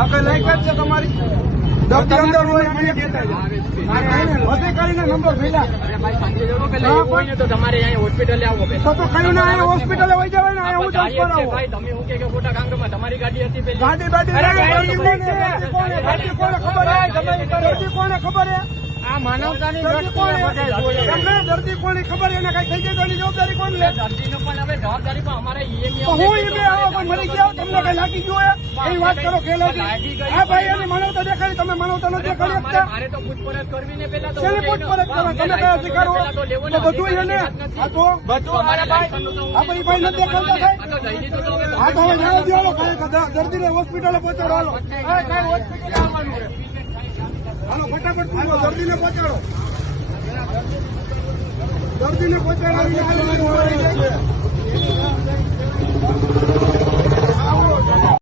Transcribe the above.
આગળ લાયકાત છે તમારી દર્દી અંદર હોય મને દેતા અધિકારીના નંબર ભેગા તો તમારે અહીંયા હોસ્પિટલે આવો તો કયું ના અહીંયા હોસ્પિટલે વહી જવાય ને અહીંયા હું ટ્રાન્સફર આવું ભાઈ તમે હું કે ખોટા કાંગમાં તમારી ગાડી હતી પેલી ગાડી કોને ખબર હે દર્દી કોને ખબર હે આ માનવતાની દર્દી કોની ખબર એને કઈ થઈ જાય તો જવાબદારી કોણ લે દર્દીનો પણ હવે જવાબદારી પણ અમારે હું મરી ગયા તમને કઈ લાગી ગયું એ વાત કરો ખેલાડી હા ભાઈ એની માનવતા દેખાડી તમે માનવતા નથી કરી શકતા મારે તો પૂછપરછ કરવી ને પેલા તો શેની પૂછપરછ કરવા તમે કયા અધિકારો તો બધું એને આ તો બધું અમારા ભાઈ આ ભાઈ ભાઈ નથી દેખાડતા ભાઈ હા તો હવે જવા દો દર્દીને હોસ્પિટલે પહોંચાડો હાલો હોસ્પિટલે આવવાનું છે હાલો ફટાફટ દર્દીને પહોંચાડો દર્દીને પહોંચાડો